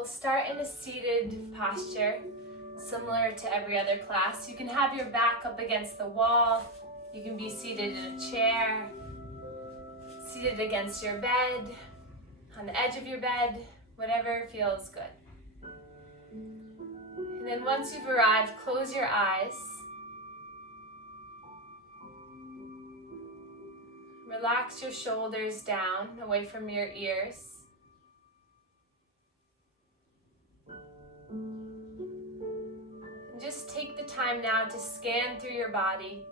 we'll start in a seated posture, similar to every other class. You can have your back up against the wall. You can be seated in a chair, seated against your bed, on the edge of your bed, whatever feels good. And then once you've arrived, close your eyes. Relax your shoulders down, away from your ears. And just take the time now to scan through your body.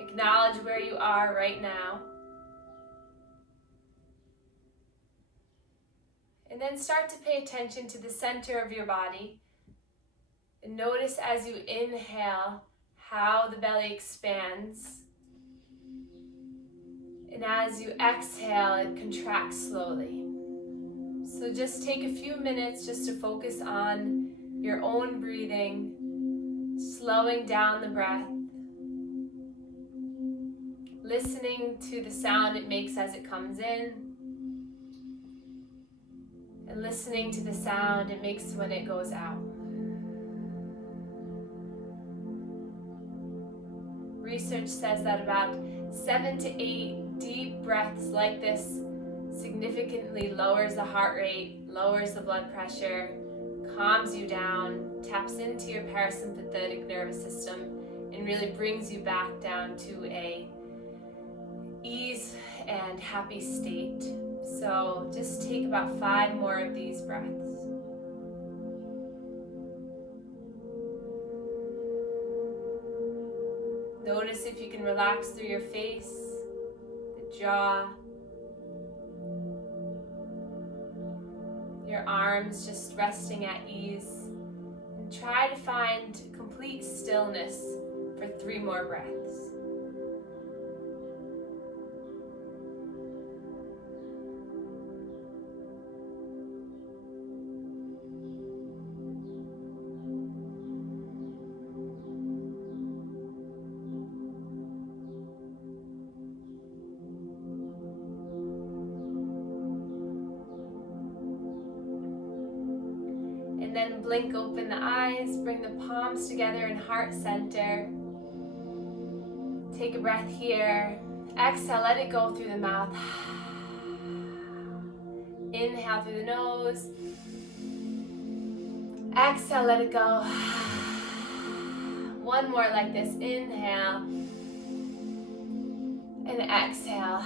Acknowledge where you are right now. And then start to pay attention to the center of your body. And notice as you inhale how the belly expands. And as you exhale, it contracts slowly. So just take a few minutes just to focus on your own breathing, slowing down the breath, listening to the sound it makes as it comes in, and listening to the sound it makes when it goes out. Research says that about 7 to 8 deep breaths like this significantly lowers the heart rate, lowers the blood pressure, calms you down, taps into your parasympathetic nervous system, and really brings you back down to a ease and happy state. So just take about 5 more of these breaths. Notice if you can relax through your face, the jaw, your arms just resting at ease. And try to find complete stillness for 3 more breaths. Then blink open the eyes, bring the palms together in heart center. Take a breath here. Exhale, let it go through the mouth. Inhale through the nose. Exhale, let it go. One more like this. Inhale. And exhale.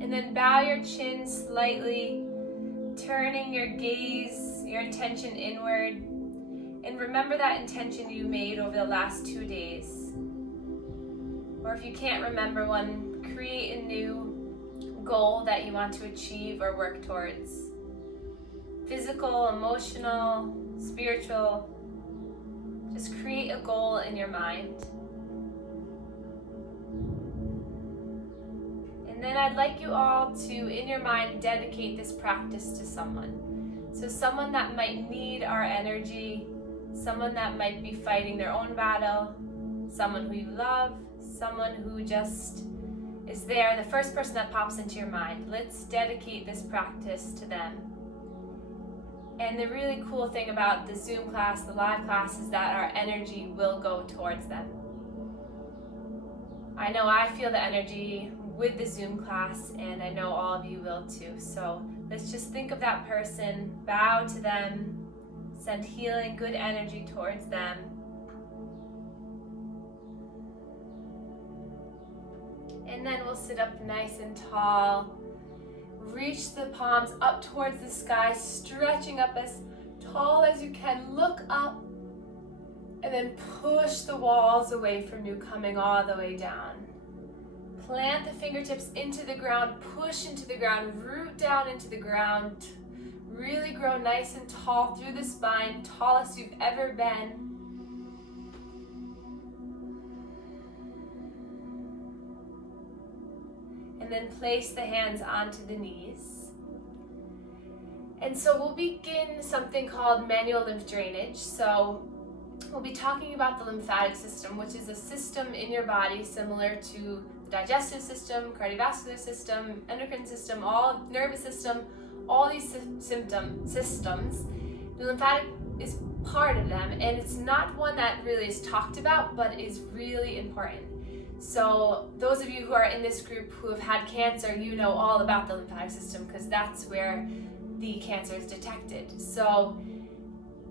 And then bow your chin slightly, turning your gaze, your attention inward, and remember that intention you made over the last 2 days. Or if you can't remember one, create a new goal that you want to achieve or work towards. Physical, emotional, spiritual. Just create a goal in your mind. And I'd like you all to, in your mind, dedicate this practice to someone. So someone that might need our energy, someone that might be fighting their own battle, someone who you love, someone who just is there, the first person that pops into your mind. Let's dedicate this practice to them. And the really cool thing about the Zoom class, the live class, is that our energy will go towards them. I know I feel the energy with the Zoom class, and I know all of you will too. So let's just think of that person, bow to them, send healing, good energy towards them. And then we'll sit up nice and tall, reach the palms up towards the sky, stretching up as tall as you can, look up, and then push the walls away from you, coming all the way down. Plant the fingertips into the ground, push into the ground, root down into the ground. Really grow nice and tall through the spine, tallest you've ever been. And then place the hands onto the knees. And so we'll begin something called manual lymph drainage. So we'll be talking about the lymphatic system, which is a system in your body similar to the digestive system, cardiovascular system, endocrine system, all nervous system, all these systems. The lymphatic is part of them, and it's not one that really is talked about, but is really important. So those of you who are in this group who have had cancer, you know all about the lymphatic system because that's where the cancer is detected. So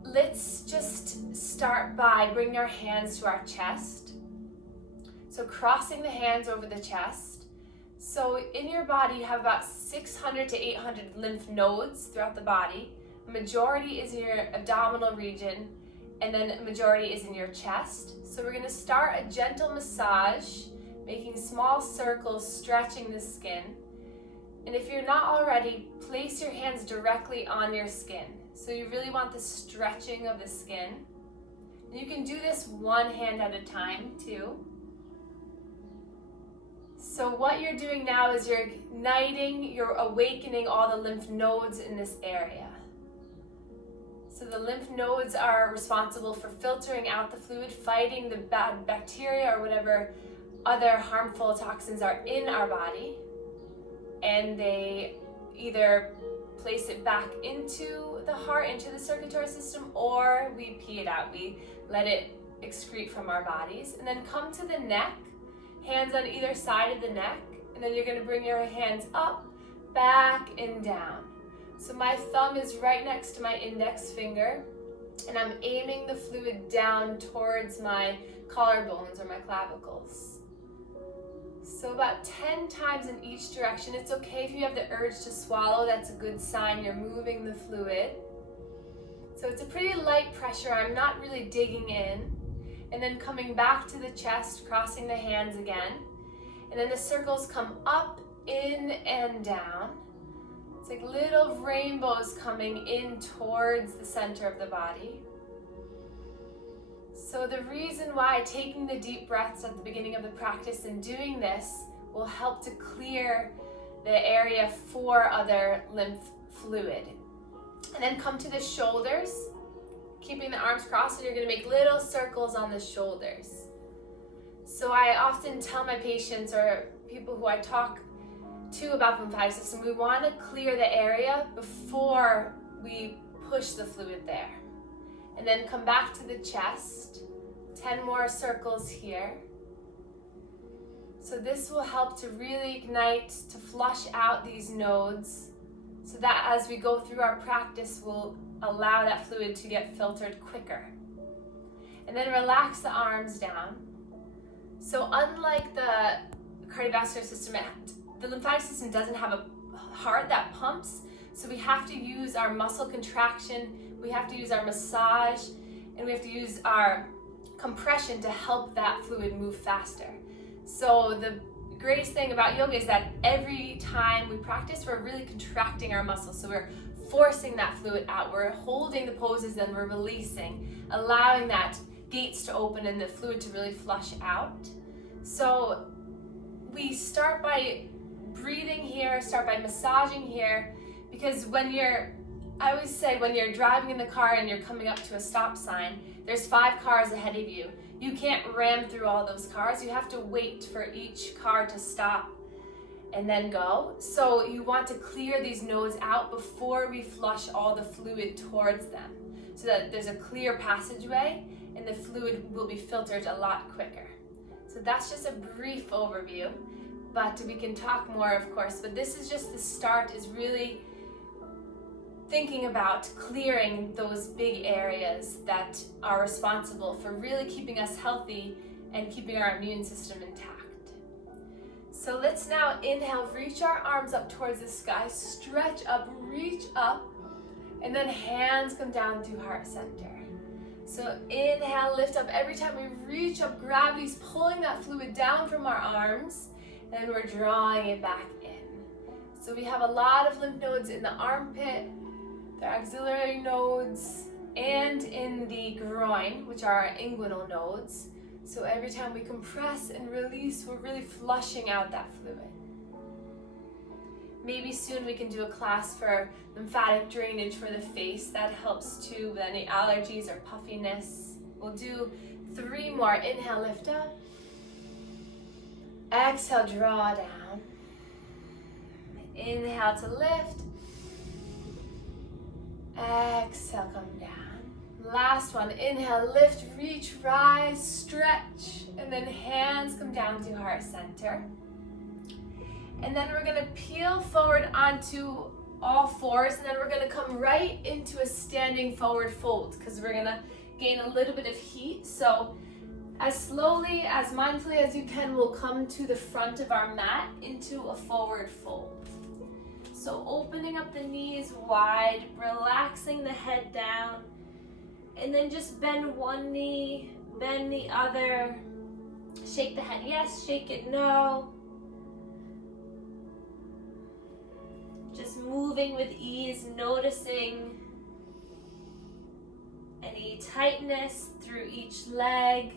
let's just start by bringing our hands to our chest. So crossing the hands over the chest. So in your body you have about 600 to 800 lymph nodes throughout the body. A majority is in your abdominal region, and then a majority is in your chest. So we're going to start a gentle massage, making small circles, stretching the skin. And if you're not already, place your hands directly on your skin. So you really want the stretching of the skin. And you can do this one hand at a time too. So what you're doing now is you're igniting, you're awakening all the lymph nodes in this area. So the lymph nodes are responsible for filtering out the fluid, fighting the bad bacteria or whatever other harmful toxins are in our body. And they either place it back into the heart, into the circulatory system, or we pee it out. We let it excrete from our bodies. And then come to the neck, hands on either side of the neck. And then you're going to bring your hands up, back, and down. So my thumb is right next to my index finger, and I'm aiming the fluid down towards my collarbones or my clavicles. So about 10 times in each direction. It's okay if you have the urge to swallow, that's a good sign you're moving the fluid. So it's a pretty light pressure, I'm not really digging in. And then coming back to the chest, crossing the hands again. And then the circles come up, in, and down. It's like little rainbows coming in towards the center of the body. So the reason why taking the deep breaths at the beginning of the practice and doing this will help to clear the area for other lymph fluid. And then come to the shoulders, keeping the arms crossed, and you're going to make little circles on the shoulders. So I often tell my patients or people who I talk to about the lymphatic system, we want to clear the area before we push the fluid there. And then come back to the chest, 10 more circles here. So this will help to really ignite, to flush out these nodes, so that as we go through our practice, we'll allow that fluid to get filtered quicker. And then relax the arms down. So unlike the cardiovascular system, the lymphatic system doesn't have a heart that pumps, so we have to use our muscle contraction, we have to use our massage, and we have to use our compression to help that fluid move faster. So the greatest thing about yoga is that every time we practice, we're really contracting our muscles. So we're forcing that fluid out. We're holding the poses, then we're releasing, allowing that gates to open and the fluid to really flush out. So we start by breathing here, start by massaging here, because I always say when you're driving in the car and you're coming up to a stop sign, there's 5 cars ahead of you. You can't ram through all those cars. You have to wait for each car to stop and then go. So you want to clear these nodes out before we flush all the fluid towards them, so that there's a clear passageway and the fluid will be filtered a lot quicker. So that's just a brief overview, but we can talk more, of course. But this is just the start, is really thinking about clearing those big areas that are responsible for really keeping us healthy and keeping our immune system intact. So let's now inhale, reach our arms up towards the sky, stretch up, reach up, and then hands come down to heart center. So inhale, lift up. Every time we reach up, gravity's pulling that fluid down from our arms, and we're drawing it back in. So we have a lot of lymph nodes in the armpit, the axillary nodes, and in the groin, which are our inguinal nodes. So every time we compress and release, we're really flushing out that fluid. Maybe soon we can do a class for lymphatic drainage for the face. That helps too with any allergies or puffiness. We'll do 3 more. Inhale, lift up. Exhale, draw down. Inhale to lift. Exhale, come down. Last one, inhale, lift, reach, rise, stretch, and then hands come down to heart center. And then we're gonna peel forward onto all fours, and then we're gonna come right into a standing forward fold because we're gonna gain a little bit of heat. So as slowly, as mindfully as you can, we'll come to the front of our mat into a forward fold. So opening up the knees wide, relaxing the head down, and then just bend one knee, bend the other. Shake the head yes, shake it no. Just moving with ease, noticing any tightness through each leg.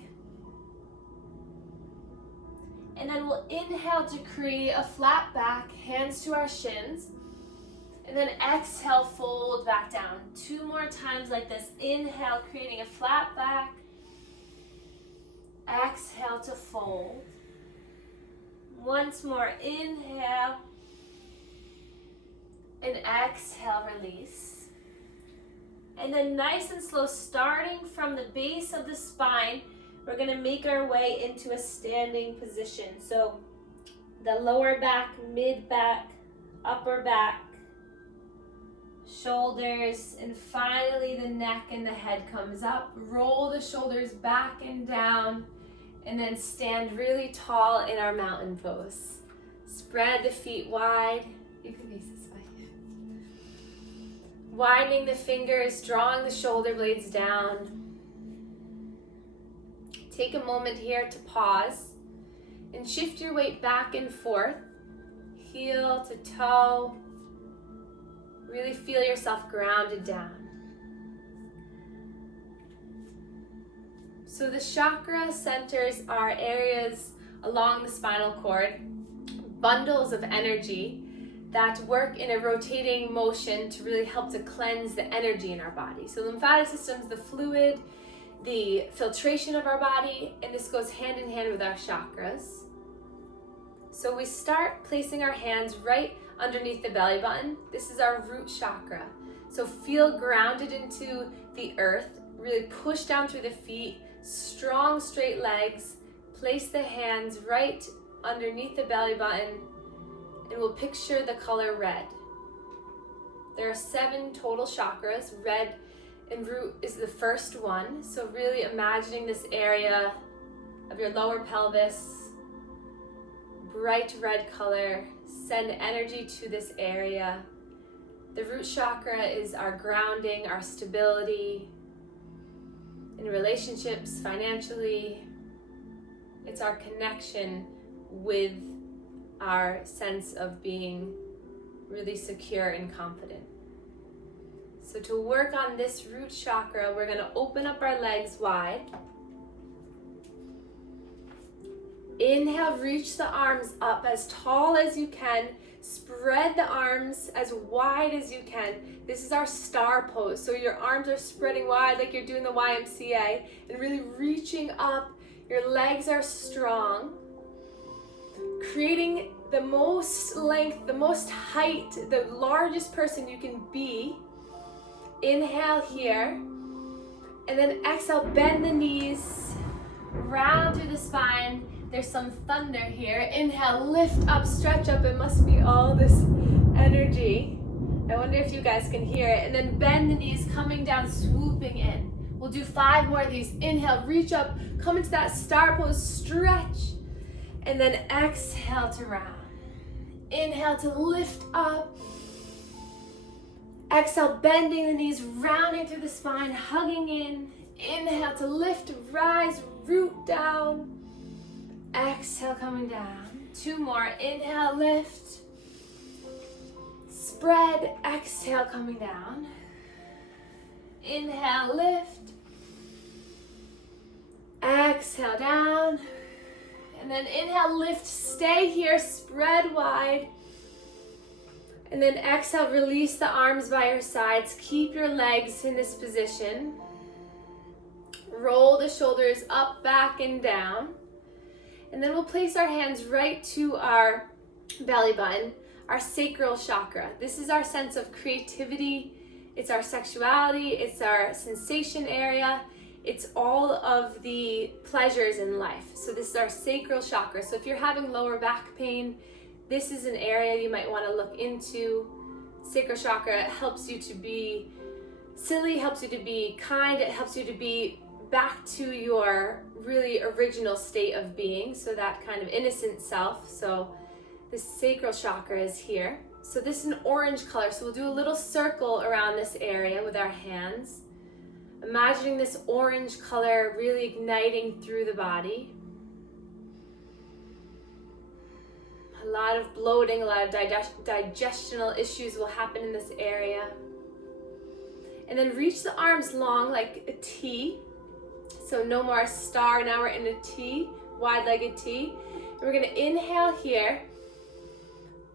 And then we'll inhale to create a flat back, hands to our shins. And then exhale, fold back down. 2 more times like this. Inhale, creating a flat back. Exhale to fold. Once more, inhale. And exhale, release. And then nice and slow, starting from the base of the spine, we're gonna make our way into a standing position. So the lower back, mid back, upper back, shoulders, and finally the neck and the head comes up. Roll the shoulders back and down, and then stand really tall in our mountain pose. Spread the feet wide. You can face this way. Widening the fingers, drawing the shoulder blades down. Take a moment here to pause and shift your weight back and forth, heel to toe. Really feel yourself grounded down. So the chakra centers are areas along the spinal cord, bundles of energy that work in a rotating motion to really help to cleanse the energy in our body. So the lymphatic system is the fluid, the filtration of our body, and this goes hand in hand with our chakras. So we start placing our hands right underneath the belly button. This is our root chakra. So feel grounded into the earth, really push down through the feet, strong straight legs, place the hands right underneath the belly button, and we'll picture the color red. There are 7 total chakras. Red and root is the first one. So really imagining this area of your lower pelvis, bright red color, send energy to this area. The root chakra is our grounding, our stability in relationships, financially. It's our connection with our sense of being really secure and confident. So to work on this root chakra, we're going to open up our legs wide. Inhale, reach the arms up as tall as you can. Spread the arms as wide as you can. This is our star pose. So your arms are spreading wide like you're doing the YMCA and really reaching up. Your legs are strong. Creating the most length, the most height, the largest person you can be. Inhale here. And then exhale, bend the knees, round through the spine. There's some thunder here. Inhale, lift up, stretch up. It must be all this energy. I wonder if you guys can hear it. And then bend the knees, coming down, swooping in. We'll do 5 more of these. Inhale, reach up, come into that star pose, stretch. And then exhale to round. Inhale to lift up. Exhale, bending the knees, rounding through the spine, hugging in. Inhale to lift, rise, root down. Exhale, coming down. 2 more. Inhale, lift. Spread. Exhale, coming down. Inhale, lift. Exhale, down. And then inhale, lift. Stay here. Spread wide. And then exhale, release the arms by your sides. Keep your legs in this position. Roll the shoulders up, back, and down. And then we'll place our hands right to our belly button, our sacral chakra. This is our sense of creativity, it's our sexuality, it's our sensation area, it's all of the pleasures in life. So this is our sacral chakra. So if you're having lower back pain, this is an area you might want to look into. Sacral chakra helps you to be silly, helps you to be kind, it helps you to be back to your really original state of being, so that kind of innocent self. So the sacral chakra is here. So this is an orange color, so we'll do a little circle around this area with our hands, imagining this orange color really igniting through the body. A lot of bloating, a lot of digestional issues will happen in this area. And then reach the arms long like a T. So no more a star, now we're in a T, wide-legged T. And we're gonna inhale here.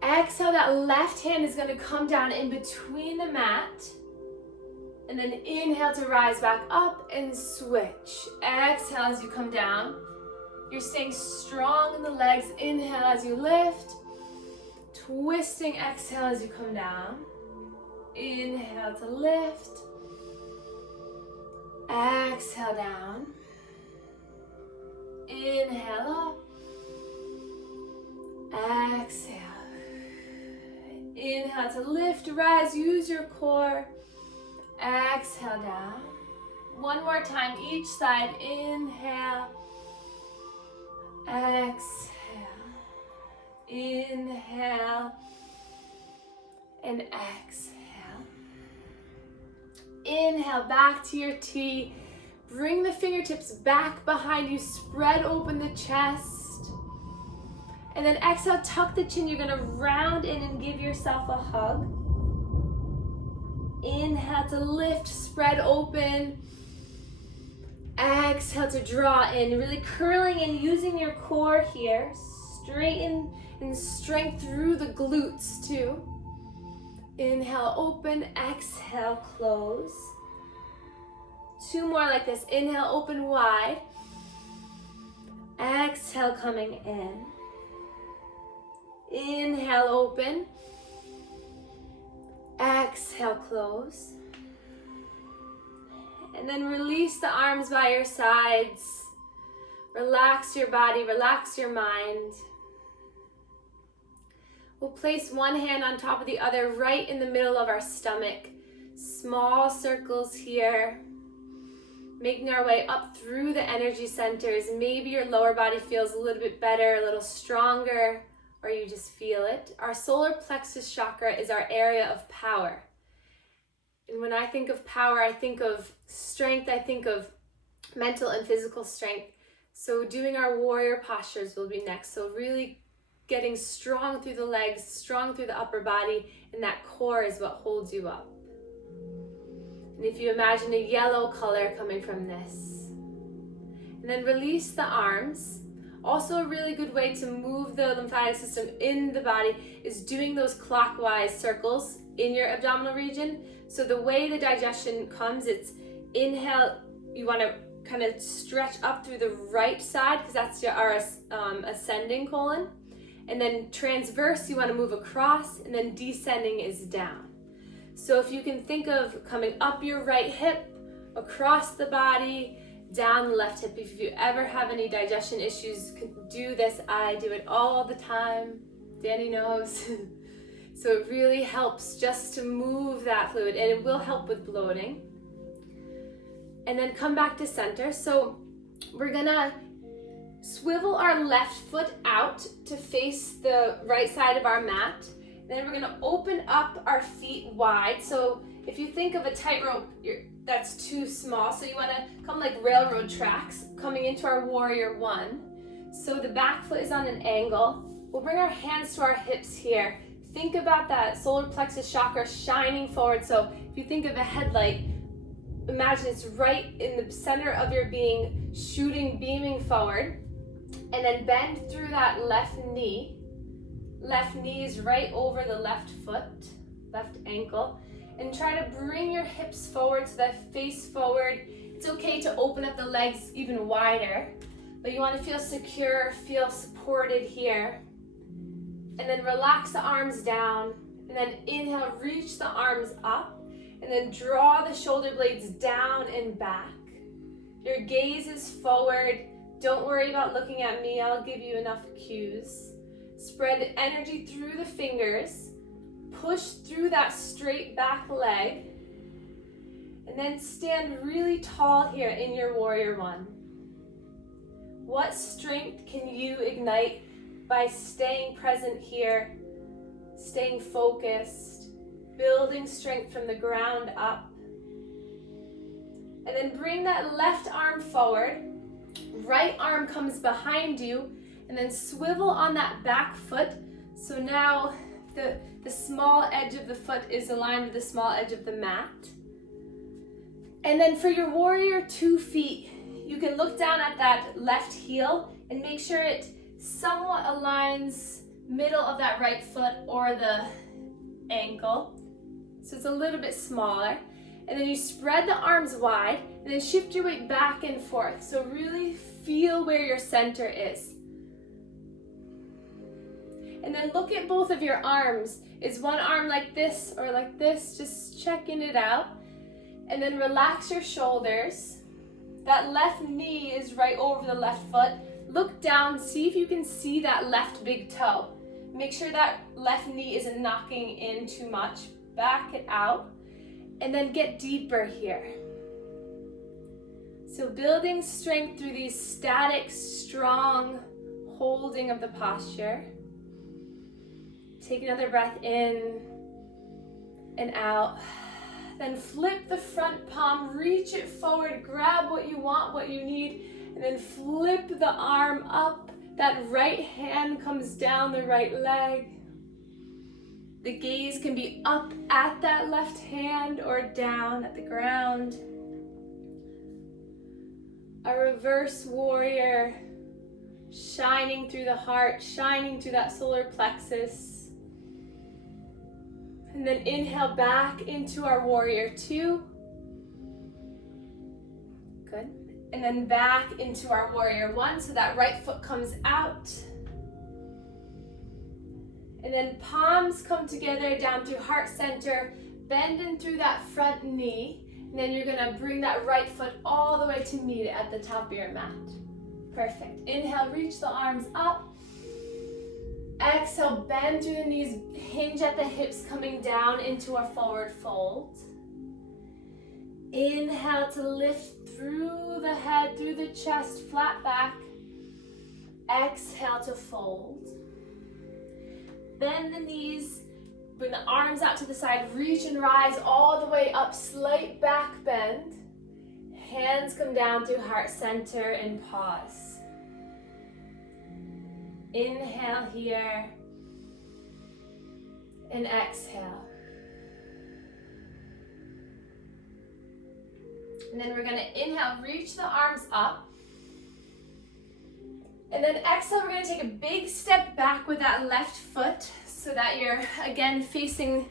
Exhale, that left hand is gonna come down in between the mat. And then inhale to rise back up and switch. Exhale as you come down. You're staying strong in the legs. Inhale as you lift. Twisting, exhale as you come down. Inhale to lift. Exhale down. Inhale up. Exhale. Inhale to lift, rise, use your core. Exhale down. One more time, each side. Inhale. Exhale. Inhale. And exhale. Inhale back to your T. Bring the fingertips back behind you. Spread open the chest. And then exhale, tuck the chin. You're gonna round in and give yourself a hug. Inhale to lift, spread open. Exhale to draw in, really curling in, using your core here. Straighten and strength through the glutes too. Inhale, open, exhale, close. Two more like this. Inhale, open wide. Exhale, coming in. Inhale, open. Exhale, close. And then release the arms by your sides. Relax your body, relax your mind. We'll place one hand on top of the other right in the middle of our stomach. Small circles here. Making our way up through the energy centers. Maybe your lower body feels a little bit better, a little stronger, or you just feel it. Our solar plexus chakra is our area of power. And when I think of power, I think of strength, I think of mental and physical strength. So doing our warrior postures will be next. So really getting strong through the legs, strong through the upper body, and that core is what holds you up. And if you imagine a yellow color coming from this. And then release the arms. Also a really good way to move the lymphatic system in the body is doing those clockwise circles in your abdominal region. So the way the digestion comes, it's inhale, you want to kind of stretch up through the right side because that's our ascending colon. And then transverse, you want to move across, and then descending is down. So if you can think of coming up your right hip, across the body, down the left hip. If you ever have any digestion issues, do this. I do it all the time. Danny knows. So it really helps just to move that fluid, and it will help with bloating. And then come back to center. So we're gonna swivel our left foot out to face the right side of our mat. Then we're gonna open up our feet wide. So if you think of a tightrope, that's too small. So you wanna come like railroad tracks coming into our warrior one. So the back foot is on an angle. We'll bring our hands to our hips here. Think about that solar plexus chakra shining forward. So if you think of a headlight, imagine it's right in the center of your being, shooting, beaming forward. And then bend through that left knee. Left knee is right over the left foot, left ankle. And try to bring your hips forward so that face forward. It's okay to open up the legs even wider. but you want to feel secure, feel supported here. And then relax the arms down, and then inhale, reach the arms up, and then draw the shoulder blades down and back. Your gaze is forward. Don't worry about looking at me, I'll give you enough cues. Spread energy through the fingers, push through that straight back leg, and then stand really tall here in your warrior one. What strength can you ignite by staying present here, staying focused, building strength from the ground up? And then bring that left arm forward, right arm comes behind you, and then swivel on that back foot. So now the small edge of the foot is aligned with the small edge of the mat. And then for your warrior 2 feet, you can look down at that left heel and make sure it somewhat aligns middle of that right foot or the ankle. So it's a little bit smaller. And then you spread the arms wide and then shift your weight back and forth. So really feel where your center is. And then look at both of your arms. Is one arm like this or like this? Just checking it out. And then relax your shoulders. That left knee is right over the left foot. Look down, see if you can see that left big toe. Make sure that left knee isn't knocking in too much. Back it out. And then get deeper here. So building strength through these static, strong holding of the posture. Take another breath in and out. Then flip the front palm, reach it forward, grab what you want, what you need, and then flip the arm up. That right hand comes down the right leg. The gaze can be up at that left hand or down at the ground. A reverse warrior, shining through the heart, shining through that solar plexus. And then inhale back into our warrior 2. Good. And then back into our warrior 1. So that right foot comes out. And then palms come together down through heart center, bending through that front knee. And then you're gonna bring that right foot all the way to meet it at the top of your mat. Perfect. Inhale, reach the arms up. Exhale, bend through the knees, hinge at the hips, coming down into our forward fold. Inhale to lift through the head, through the chest, flat back. Exhale to fold. Bend the knees, bring the arms out to the side, reach and rise all the way up, slight back bend. Hands come down through heart center and pause. Inhale here and exhale. And then we're gonna inhale, reach the arms up. And then exhale, we're gonna take a big step back with that left foot so that you're again facing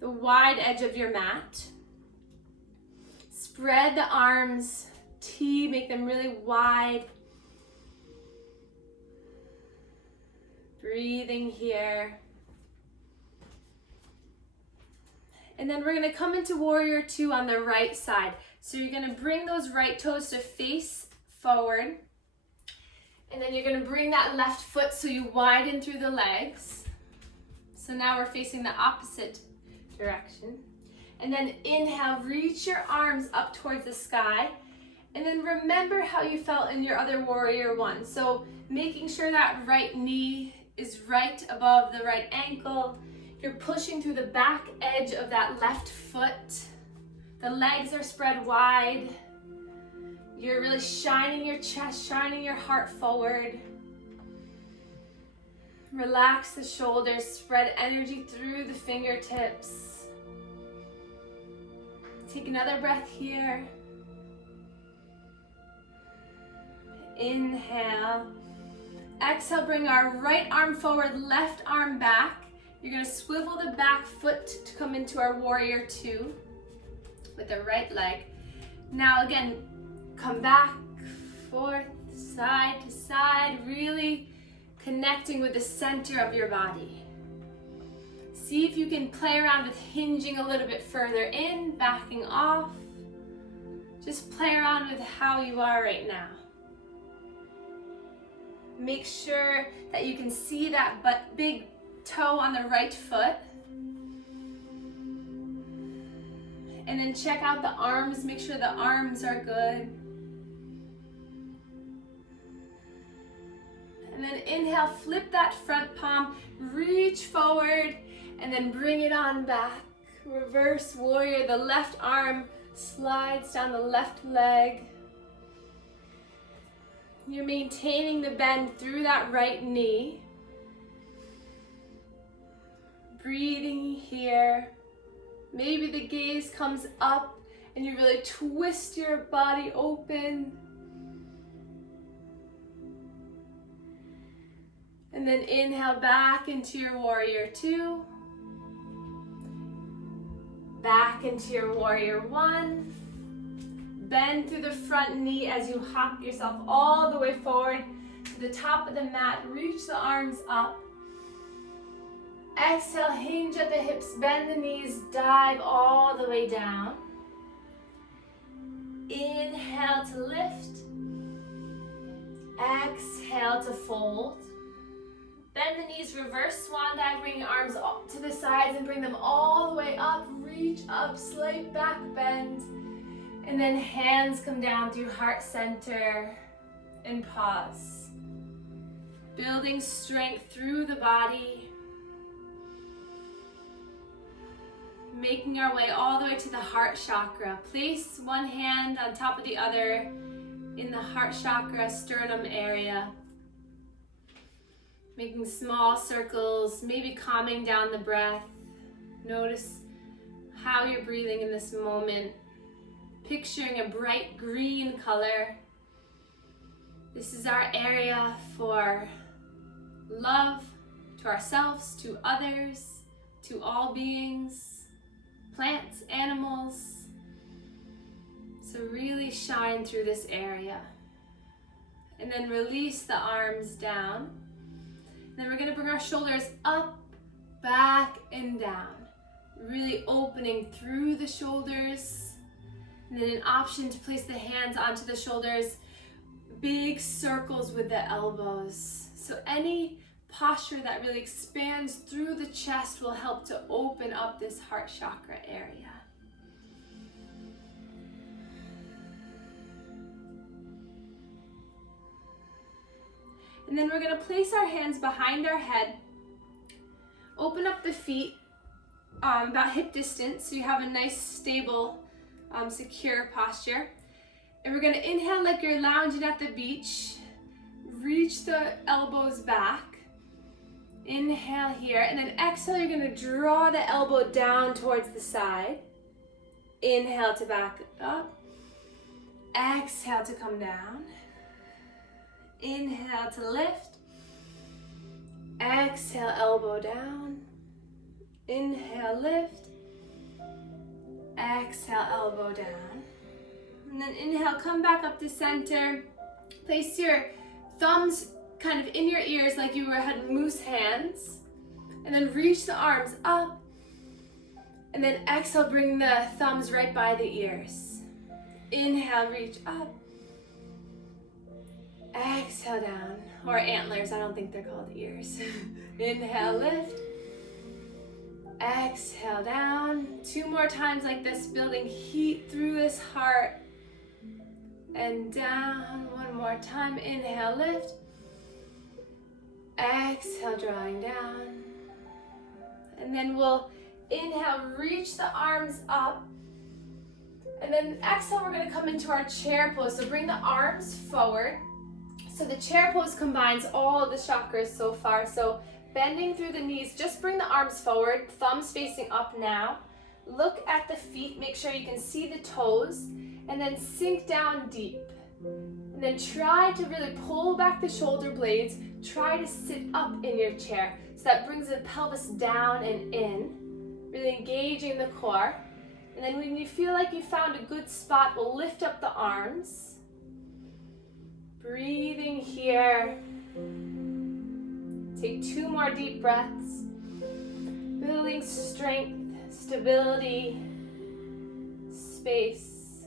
the wide edge of your mat. Spread the arms, T, make them really wide. Breathing here. And then we're gonna come into warrior 2 on the right side. So you're gonna bring those right toes to face forward. And then you're gonna bring that left foot so you widen through the legs. So now we're facing the opposite direction. And then inhale, reach your arms up towards the sky. And then remember how you felt in your other warrior 1. So making sure that right knee is right above the right ankle. You're pushing through the back edge of that left foot. The legs are spread wide. You're really shining your chest, shining your heart forward. Relax the shoulders, spread energy through the fingertips. Take another breath here. Inhale. Exhale, bring our right arm forward, left arm back. You're gonna swivel the back foot to come into our warrior 2 with the right leg. Now again, come back, forth, Side to side, really connecting with the center of your body. See if you can play around with hinging a little bit further in, backing off. Just play around with how you are right now. Make sure that you can see that big toe on the right foot. And then check out the arms, make sure the arms are good. And then inhale, flip that front palm, reach forward, and then bring it on back. Reverse warrior, the left arm slides down the left leg. You're maintaining the bend through that right knee. Breathing here. Maybe the gaze comes up and you really twist your body open. And then inhale back into your warrior two. Back into your warrior one. Bend through the front knee as you hop yourself all the way forward to the top of the mat. Reach the arms up. Exhale, hinge at the hips, bend the knees, dive all the way down. Inhale to lift. Exhale to fold. Bend the knees, reverse swan dive, bring your arms up to the sides and bring them all the way up. Reach up, slight back bend. And then hands come down through heart center and pause. Building strength through the body. Making our way all the way to the heart chakra. Place one hand on top of the other in the heart chakra, sternum area. Making small circles, maybe calming down the breath. Notice how you're breathing in this moment. Picturing a bright green color. This is our area for love to ourselves, to others, to all beings, plants, animals. So really shine through this area. And then release the arms down. And then we're going to bring our shoulders up, back, and down. Really opening through the shoulders. And then an option to place the hands onto the shoulders. Big circles with the elbows. So any posture that really expands through the chest will help to open up this heart chakra area. And then we're going to place our hands behind our head. Open up the feet about hip distance so you have a nice stable, secure posture. And we're going to inhale like you're lounging at the beach. Reach the elbows back. Inhale here, and then exhale, you're going to draw the elbow down towards the side. Inhale to back up. Exhale to come down. Inhale to lift. Exhale, elbow down. Inhale, lift. Exhale, elbow down. And then inhale, come back up to center. Place your thumbs kind of in your ears like you had moose hands. And then reach the arms up. And then exhale, bring the thumbs right by the ears. Inhale, reach up. Exhale down. Or antlers, I don't think they're called ears. Inhale, lift. Exhale down. 2 more times like this, building heat through this heart. And down. 1 more time. Inhale, lift. Exhale, drawing down. And then we'll inhale, reach the arms up. And then exhale, we're going to come into our chair pose. So bring the arms forward. So the chair pose combines all the chakras so far. So bending through the knees, just bring the arms forward, thumbs facing up now. Look at the feet, make sure you can see the toes, and then sink down deep. And then try to really pull back the shoulder blades. Try to sit up in your chair. So that brings the pelvis down and in, really engaging the core. And then when you feel like you found a good spot, we'll lift up the arms. Breathing here. Take 2 more deep breaths. Building strength, stability, space.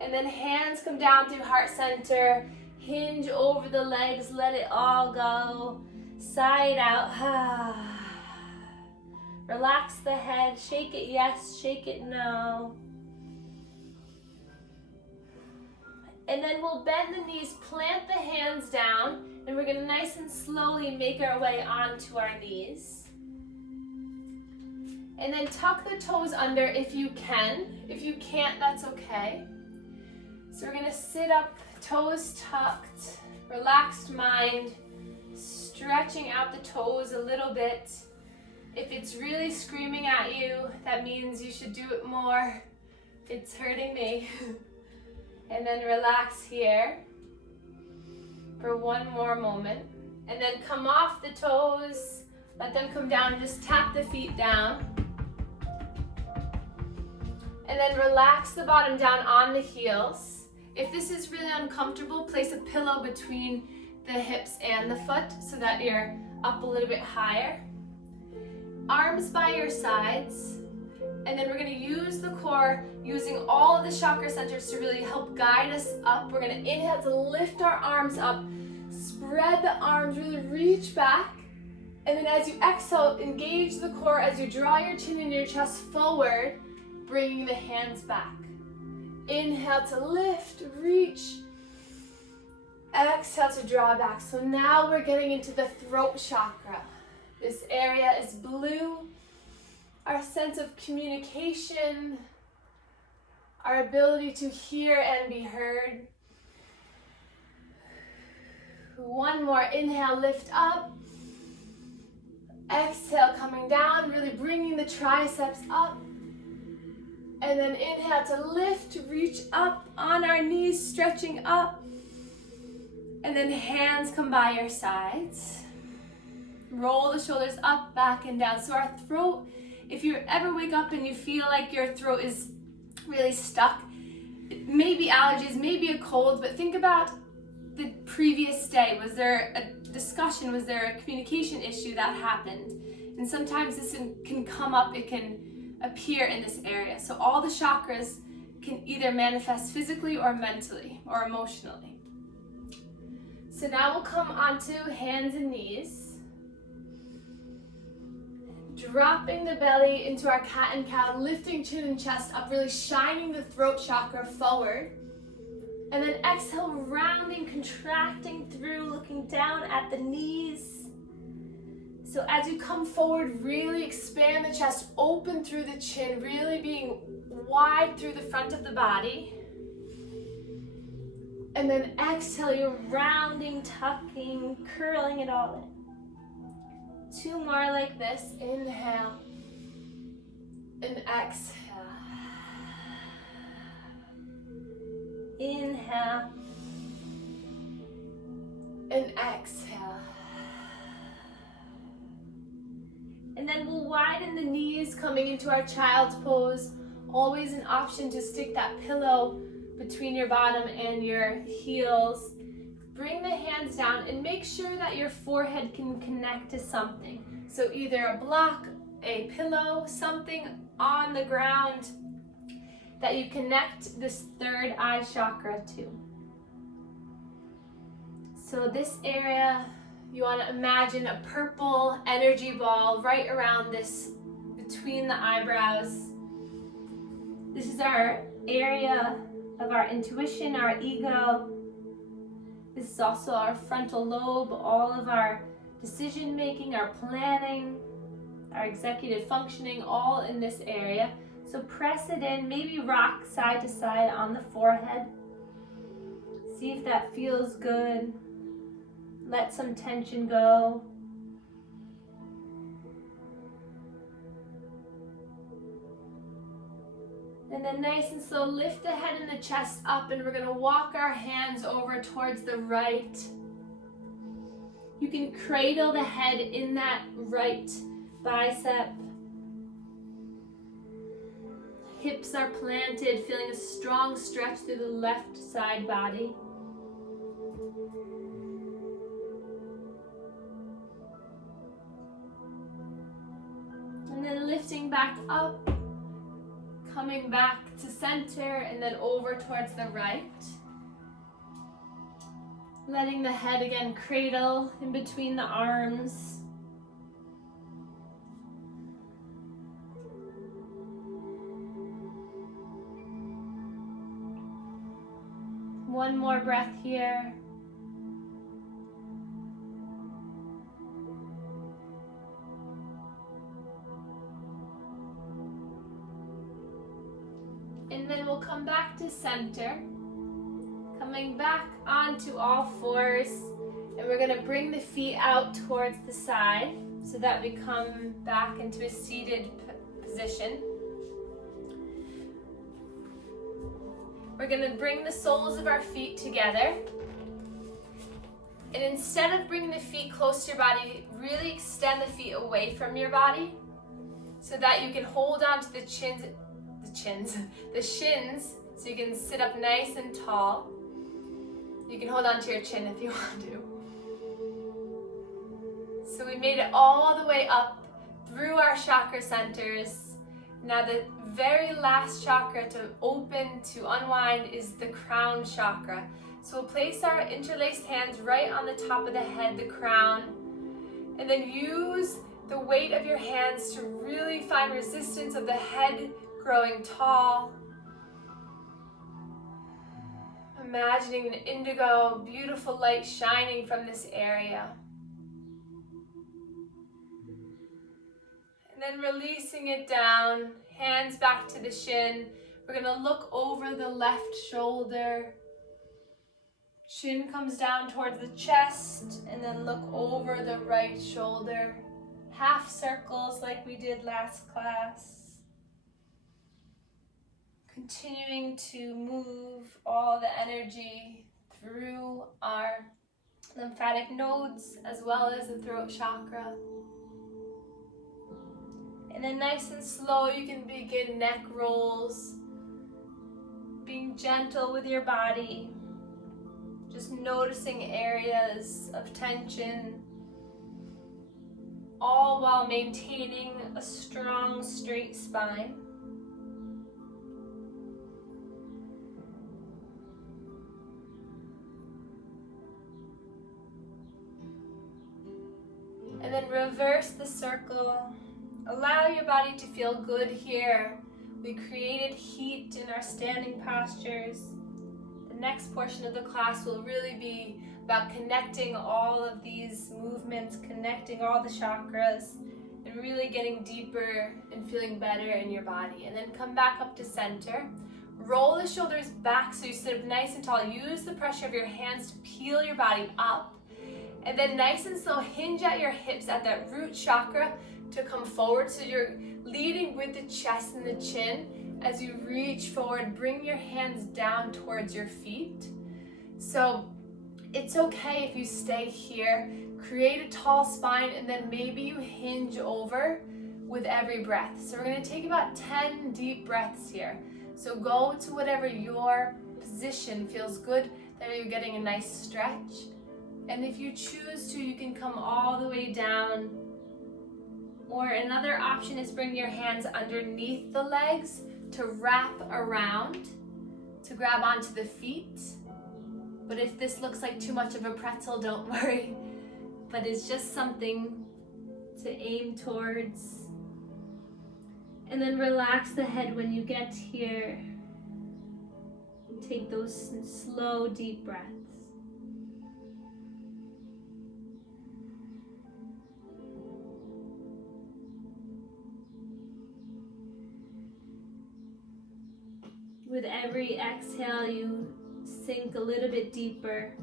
And then hands come down through heart center. Hinge over the legs, let it all go. Side out. Relax the head, shake it yes, shake it no. And then we'll bend the knees, plant the hands down, and we're gonna nice and slowly make our way onto our knees. And then tuck the toes under if you can. If you can't, that's okay. So we're gonna sit up, toes tucked, relaxed mind, stretching out the toes a little bit. If it's really screaming at you, that means you should do it more. It's hurting me. And then relax here for 1 more moment. And then come off the toes, let them come down, just tap the feet down. And then relax the bottom down on the heels. If this is really uncomfortable, place a pillow between the hips and the foot so that you're up a little bit higher. Arms by your sides. And then we're going to use the core, using all of the chakra centers to really help guide us up. We're going to inhale to lift our arms up, spread the arms, really reach back. And then as you exhale, engage the core as you draw your chin and your chest forward, bringing the hands back. Inhale to lift, reach. Exhale to draw back. So now we're getting into the throat chakra. This area is blue. Our sense of communication, our ability to hear and be heard. 1 more inhale, lift up. Exhale, coming down, really bringing the triceps up. And then inhale to lift, reach up on our knees, stretching up. And then hands come by your sides. Roll the shoulders up, back, and down. So our throat, if you ever wake up and you feel like your throat is really stuck, maybe allergies, maybe a cold, but think about the previous day. Was there a discussion? Was there a communication issue that happened? And sometimes this can come up, it can appear in this area. So all the chakras can either manifest physically or mentally or emotionally. So now we'll come onto hands and knees. Dropping the belly into our cat and cow, lifting chin and chest up, really shining the throat chakra forward. And then exhale, rounding, contracting through, looking down at the knees. So as you come forward, really expand the chest, open through the chin, really being wide through the front of the body. And then exhale, you're rounding, tucking, curling it all in. 2 more like this. Inhale and exhale. Inhale and exhale. And then we'll widen the knees coming into our child's pose. Always an option to stick that pillow between your bottom and your heels. Bring the hands down and make sure that your forehead can connect to something. So either a block, a pillow, something on the ground that you connect this third eye chakra to. So this area, you want to imagine a purple energy ball right around this, between the eyebrows. This is our area of our intuition, our ego. This is also our frontal lobe, all of our decision making, our planning, our executive functioning, all in this area. So press it in, maybe rock side to side on the forehead. See if that feels good. Let some tension go. And then nice and slow, lift the head and the chest up, and we're gonna walk our hands over towards the right. You can cradle the head in that right bicep. Hips are planted, feeling a strong stretch through the left side body. And then lifting back up, coming back to center, and then over towards the right. Letting the head again cradle in between the arms. One more breath here. And then we'll come back to center. Coming back onto all fours. And we're going to bring the feet out towards the side so that we come back into a seated position. We're going to bring the soles of our feet together. And instead of bringing the feet close to your body, really extend the feet away from your body so that you can hold on to the shins, so you can sit up nice and tall. You can hold on to your chin if you want to. So we made it all the way up through our chakra centers. Now the very last chakra to open, to unwind, is the crown chakra. So we'll place our interlaced hands right on the top of the head, the crown, and then use the weight of your hands to really find resistance of the head growing tall. Imagining an indigo, beautiful light shining from this area. And then releasing it down, hands back to the shin. We're going to look over the left shoulder. Shin comes down towards the chest, and then look over the right shoulder. Half circles like we did last class. Continuing to move all the energy through our lymphatic nodes as well as the throat chakra. And then nice and slow, you can begin neck rolls, being gentle with your body, just noticing areas of tension, all while maintaining a strong, straight spine. And then reverse the circle. Allow your body to feel good here. We created heat in our standing postures. The next portion of the class will really be about connecting all of these movements, connecting all the chakras, and really getting deeper and feeling better in your body. And then come back up to center. Roll the shoulders back so you sit up nice and tall. Use the pressure of your hands to peel your body up. And then nice and slow, hinge at your hips at that root chakra to come forward. So you're leading with the chest and the chin. As you reach forward, bring your hands down towards your feet. So it's okay if you stay here. Create a tall spine, and then maybe you hinge over with every breath. So we're going to take about 10 deep breaths here. So go to whatever your position feels good, that you're getting a nice stretch. And if you choose to, you can come all the way down. Or another option is bring your hands underneath the legs to wrap around, to grab onto the feet. But if this looks like too much of a pretzel, don't worry. But it's just something to aim towards. And then relax the head when you get here. Take those slow, deep breaths. With every exhale, you sink a little bit deeper.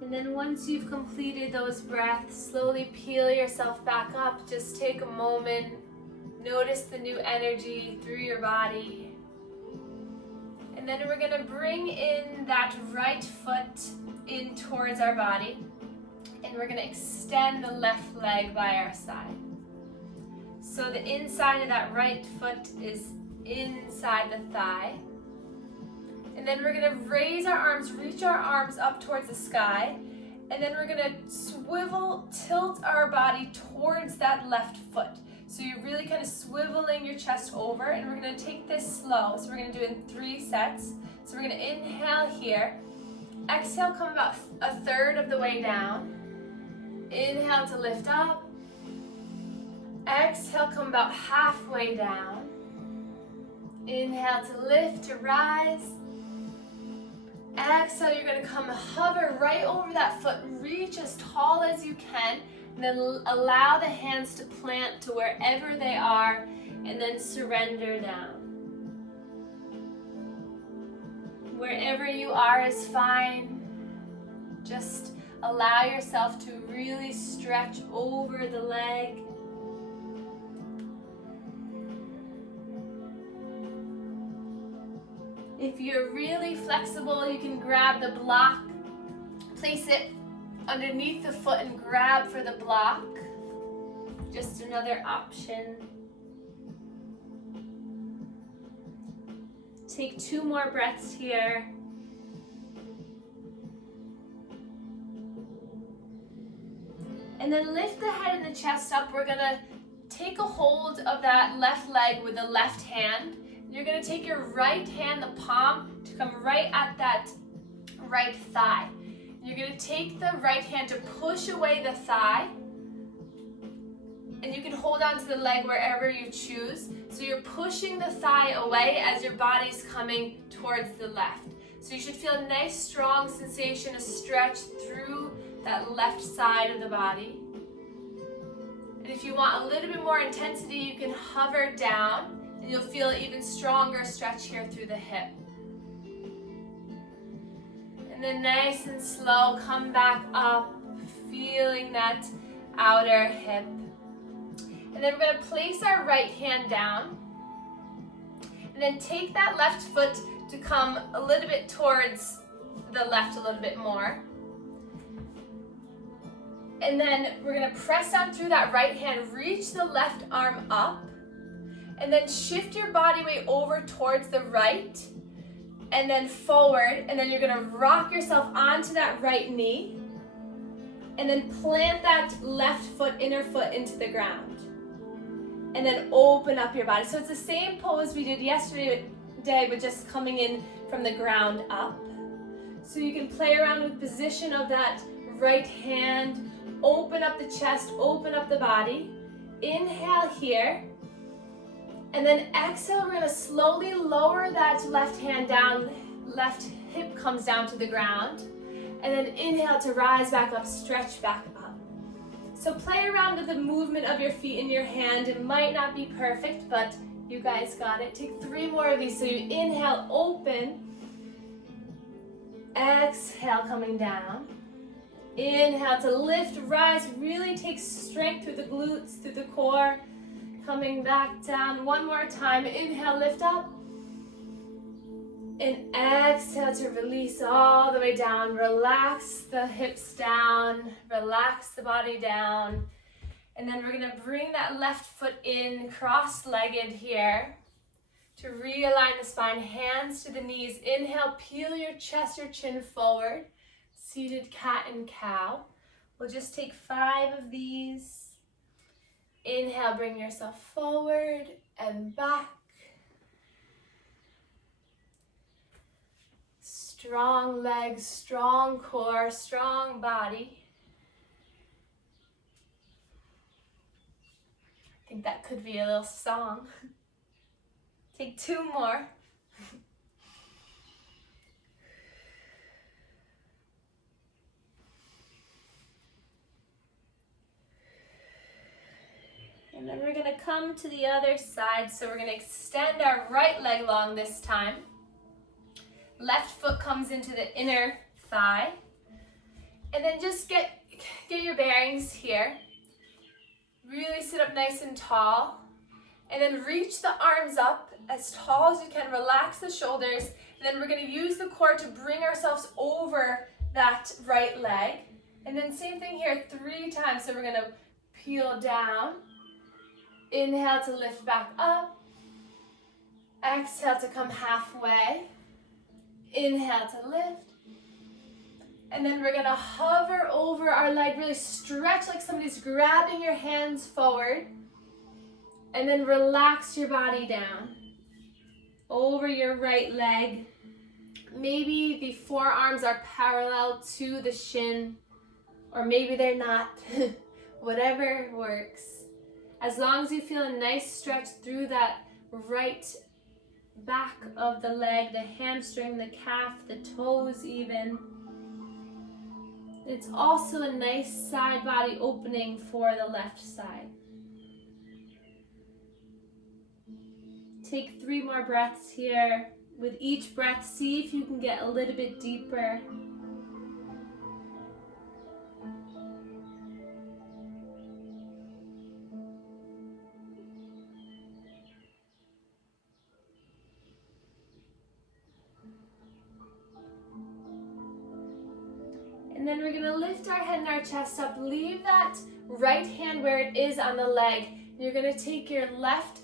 And then once you've completed those breaths, slowly peel yourself back up. Just take a moment. Notice the new energy through your body. And then we're gonna bring in that right foot in towards our body. And we're gonna extend the left leg by our side. So the inside of that right foot is inside the thigh. And then we're gonna raise our arms, reach our arms up towards the sky. And then we're gonna swivel, tilt our body towards that left foot. So you're really kind of swiveling your chest over, and we're gonna take this slow. So we're gonna do it in 3 sets. So we're gonna inhale here. Exhale, come about a third of the way down. Inhale to lift up. Exhale, come about halfway down. Inhale to lift, to rise. Exhale, you're gonna come hover right over that foot, reach as tall as you can, and then allow the hands to plant to wherever they are, and then surrender down. Wherever you are is fine. Just allow yourself to really stretch over the leg. If you're really flexible, you can grab the block, place it underneath the foot and grab for the block. Just another option. Take 2 more breaths here. And then lift the head and the chest up. We're gonna take a hold of that left leg with the left hand. You're gonna take your right hand, the palm, to come right at that right thigh. You're gonna take the right hand to push away the thigh, and you can hold on to the leg wherever you choose. So you're pushing the thigh away as your body's coming towards the left. So you should feel a nice strong sensation of stretch through that left side of the body. And if you want a little bit more intensity, you can hover down, and you'll feel an even stronger stretch here through the hip. And then nice and slow, come back up, feeling that outer hip. And then we're gonna place our right hand down, and then take that left foot to come a little bit towards the left a little bit more. And then we're gonna press down through that right hand, reach the left arm up, and then shift your body weight over towards the right, and then forward, and then you're gonna rock yourself onto that right knee, and then plant that left foot, inner foot into the ground. And then open up your body. So it's the same pose we did yesterday, but just coming in from the ground up. So you can play around with position of that right hand, open up the chest, open up the body. Inhale here. And then exhale, we're gonna slowly lower that left hand down, left hip comes down to the ground. And then inhale to rise back up, stretch back up. So play around with the movement of your feet in your hand. It might not be perfect, but you guys got it. Take 3 more of these. So you inhale, open. Exhale, coming down. Inhale to lift, rise, really take strength through the glutes, through the core. Coming back down 1 more time. Inhale, lift up. And exhale to release all the way down. Relax the hips down, relax the body down. And then we're gonna bring that left foot in, cross-legged here to realign the spine, hands to the knees. Inhale, peel your chest, your chin forward. Seated cat and cow. We'll just take 5 of these. Inhale, bring yourself forward and back. Strong legs, strong core, strong body. I think that could be a little song. Take 2 more. And then we're gonna come to the other side. So we're gonna extend our right leg long this time. Left foot comes into the inner thigh. And then just get your bearings here. Really sit up nice and tall. And then reach the arms up as tall as you can. Relax the shoulders. Then we're going to use the core to bring ourselves over that right leg. And then same thing here 3 times. So we're going to peel down. Inhale to lift back up. Exhale to come halfway. Inhale to lift. And then we're going to hover over our leg, really stretch like somebody's grabbing your hands forward. And then relax your body down over your right leg. Maybe the forearms are parallel to the shin, or maybe they're not. Whatever works. As long as you feel a nice stretch through that right back of the leg, the hamstring, the calf, the toes even. It's also a nice side body opening for the left side. Take 3 more breaths here. With each breath, see if you can get a little bit deeper. And then we're going to lift our head and our chest up. Leave that right hand where it is on the leg. You're going to take your left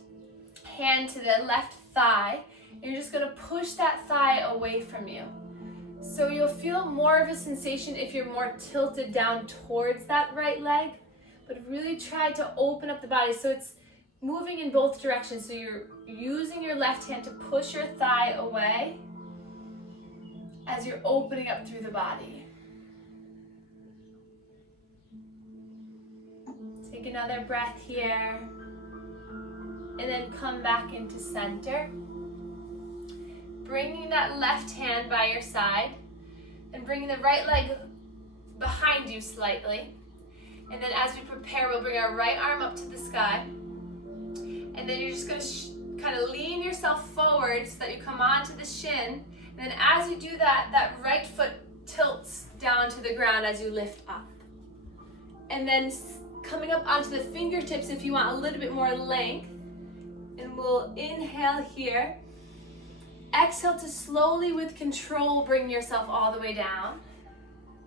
hand to the left thigh. You're just going to push that thigh away from you. So you'll feel more of a sensation if you're more tilted down towards that right leg. But really try to open up the body so it's moving in both directions. So you're using your left hand to push your thigh away as you're opening up through the body. Take another breath here. And then come back into center. Bringing that left hand by your side. And bringing the right leg behind you slightly. And then as we prepare, we'll bring our right arm up to the sky. And then you're just going to kind of lean yourself forward so that you come onto the shin. And then as you do that, that right foot tilts down to the ground as you lift up. And then coming up onto the fingertips if you want a little bit more length. And we'll inhale here. Exhale to slowly, with control, bring yourself all the way down.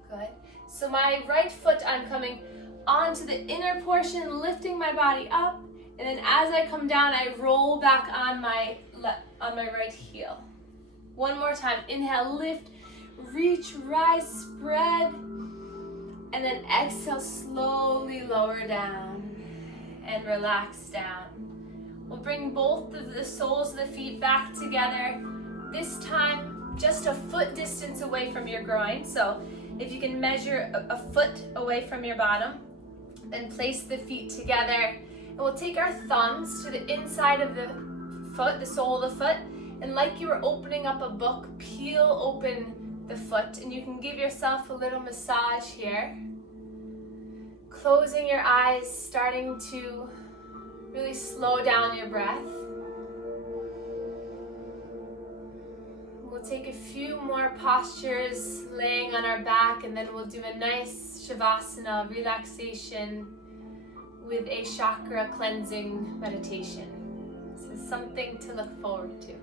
Good. So my right foot, I'm coming onto the inner portion, lifting my body up. And then as I come down, I roll back on my right heel. One more time. Inhale, lift, reach, rise, spread. And then exhale, slowly lower down and relax down. We'll bring both of the soles of the feet back together. This time, just a foot distance away from your groin. So if you can measure a foot away from your bottom, then place the feet together. And we'll take our thumbs to the inside of the foot, the sole of the foot. And like you were opening up a book, peel open the foot. And you can give yourself a little massage here. Closing your eyes, starting to really slow down your breath. We'll take a few more postures laying on our back, and then we'll do a nice Shavasana relaxation with a chakra cleansing meditation. This is something to look forward to.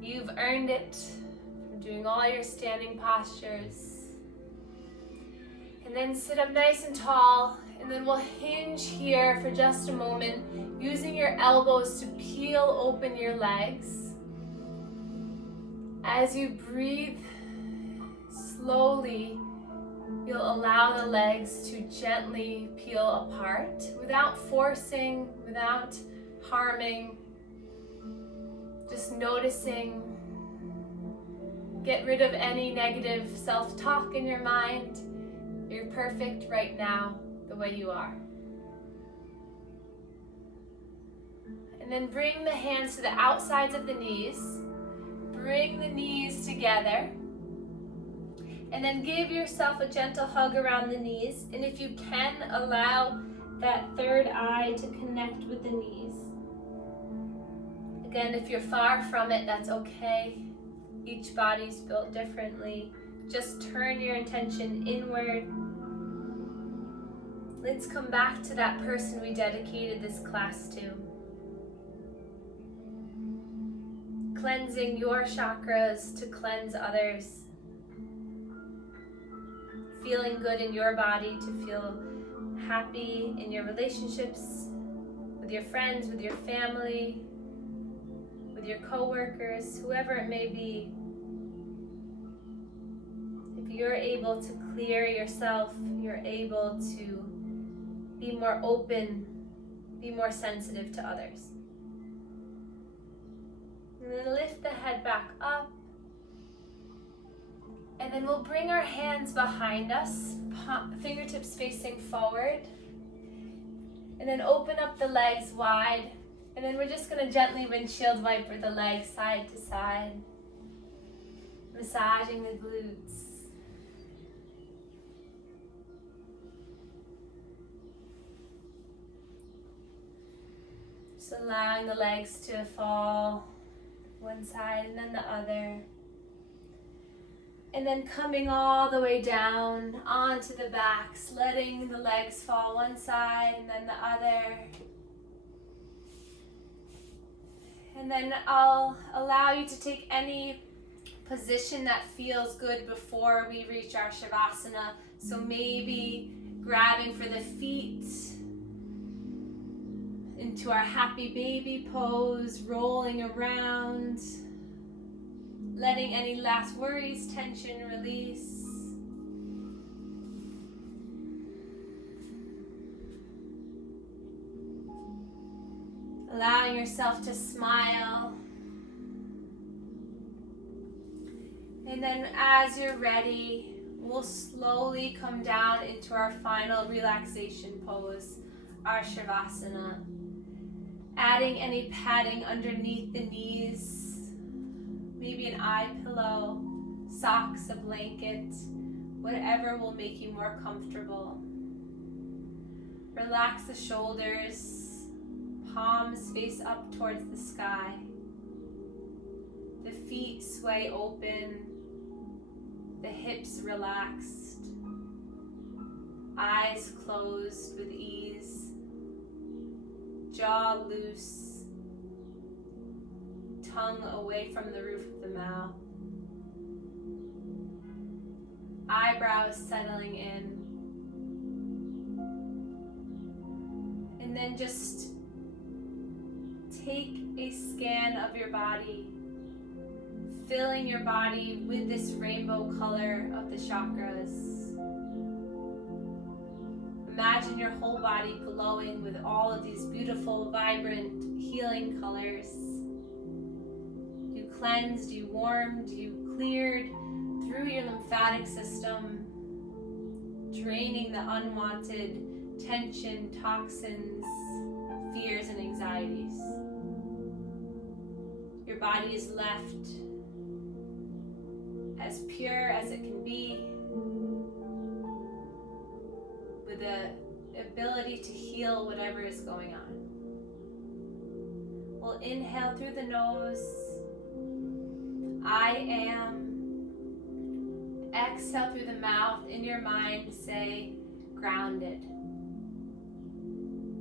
You've earned it from doing all your standing postures. And then sit up nice and tall, and then we'll hinge here for just a moment, using your elbows to peel open your legs. As you breathe slowly, you'll allow the legs to gently peel apart without forcing, without harming, just noticing. Get rid of any negative self-talk in your mind. You're perfect right now, the way you are. And then bring the hands to the outsides of the knees. Bring the knees together. And then give yourself a gentle hug around the knees. And if you can, allow that third eye to connect with the knees. Again, if you're far from it, that's okay. Each body's built differently. Just turn your intention inward. Let's come back to that person we dedicated this class to. cleansing your chakras to cleanse others. Feeling good in your body to feel happy in your relationships, with your friends, with your family, with your co-workers, whoever it may be. If you're able to clear yourself, you're able to be more open, be more sensitive to others. And then lift the head back up. And then we'll bring our hands behind us, fingertips facing forward. And then open up the legs wide. And then we're just going to gently windshield wiper the legs side to side, massaging the glutes. Just allowing the legs to fall one side and then the other. And then coming all the way down onto the backs, letting the legs fall one side and then the other. And then I'll allow you to take any position that feels good before we reach our Shavasana. So maybe grabbing for the feet into our happy baby pose, rolling around, letting any last worries, tension release. Allowing yourself to smile. And then as you're ready, we'll slowly come down into our final relaxation pose, our Shavasana. Adding any padding underneath the knees, maybe an eye pillow, socks, a blanket, whatever will make you more comfortable. Relax the shoulders. Palms face up towards the sky. The feet sway open. The hips relaxed. Eyes closed with ease. Jaw loose. Tongue away from the roof of the mouth. Eyebrows settling in. And then just take a scan of your body, filling your body with this rainbow color of the chakras. Imagine your whole body glowing with all of these beautiful, vibrant, healing colors. You cleansed, you warmed, you cleared through your lymphatic system, draining the unwanted tension, toxins, fears, and anxieties. Your body is left as pure as it can be, with the ability to heal whatever is going on. We'll inhale through the nose. I am. Exhale through the mouth. In your mind, say grounded.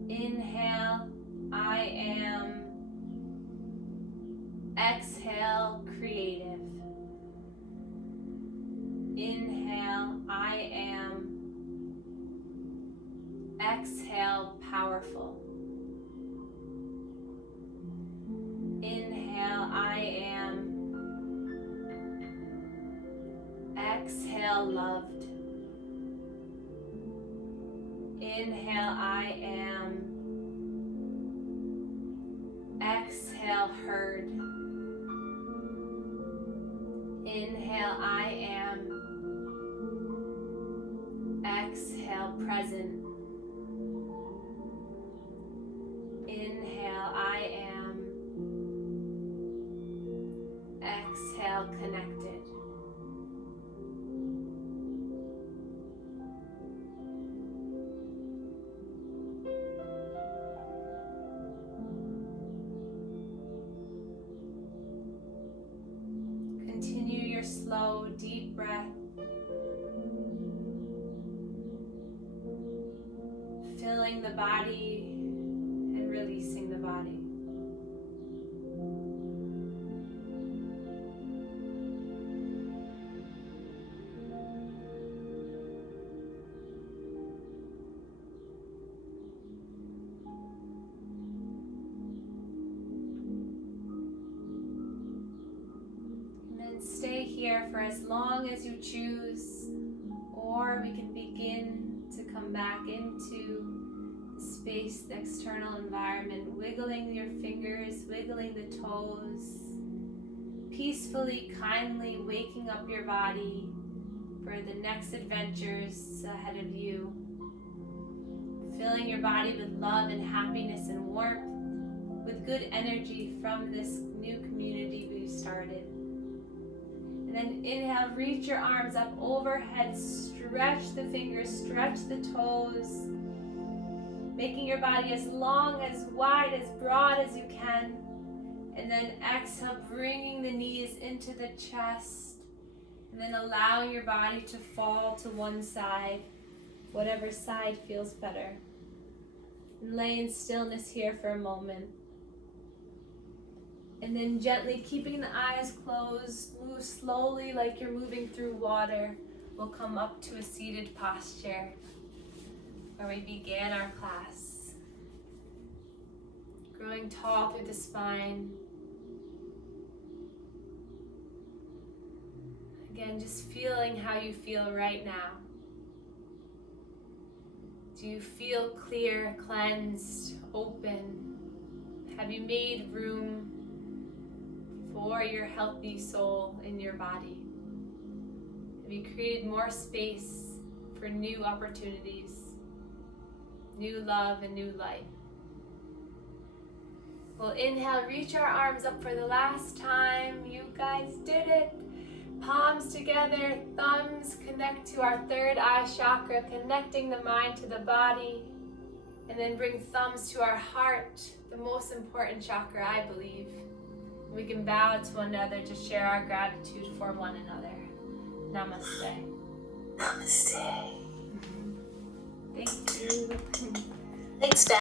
Inhale, I am. Exhale, creative. Inhale, I am. Exhale, powerful. Inhale, I am. Exhale, loved. Inhale, I am. Exhale, heard. Inhale, I am. Exhale, present. Inhale, I am. Exhale, connected. Continue your slow, deep breath. Filling the body and releasing the body. here for as long as you choose, or we can begin to come back into the space, the external environment, wiggling your fingers, wiggling the toes, peacefully, kindly waking up your body for the next adventures ahead of you. Filling your body with love and happiness and warmth, with good energy from this new community we've started. And then inhale, reach your arms up overhead, stretch the fingers, stretch the toes, making your body as long, as wide, as broad as you can. And then exhale, bringing the knees into the chest, and then allowing your body to fall to one side, whatever side feels better. And lay in stillness here for a moment. And then gently, keeping the eyes closed, move slowly like you're moving through water. We'll come up to a seated posture where we began our class. Growing tall through the spine. Again, just feeling how you feel right now. Do you feel clear, cleansed, open? Have you made room for your healthy soul in your body? Have you created more space for new opportunities, new love, and new life? We'll inhale, reach our arms up for the last time. You guys did it. Palms together, thumbs connect to our third eye chakra, connecting the mind to the body. And then bring thumbs to our heart, the most important chakra, I believe. We can bow to one another to share our gratitude for one another. Namaste. Namaste. Thank you. Thanks, Ben.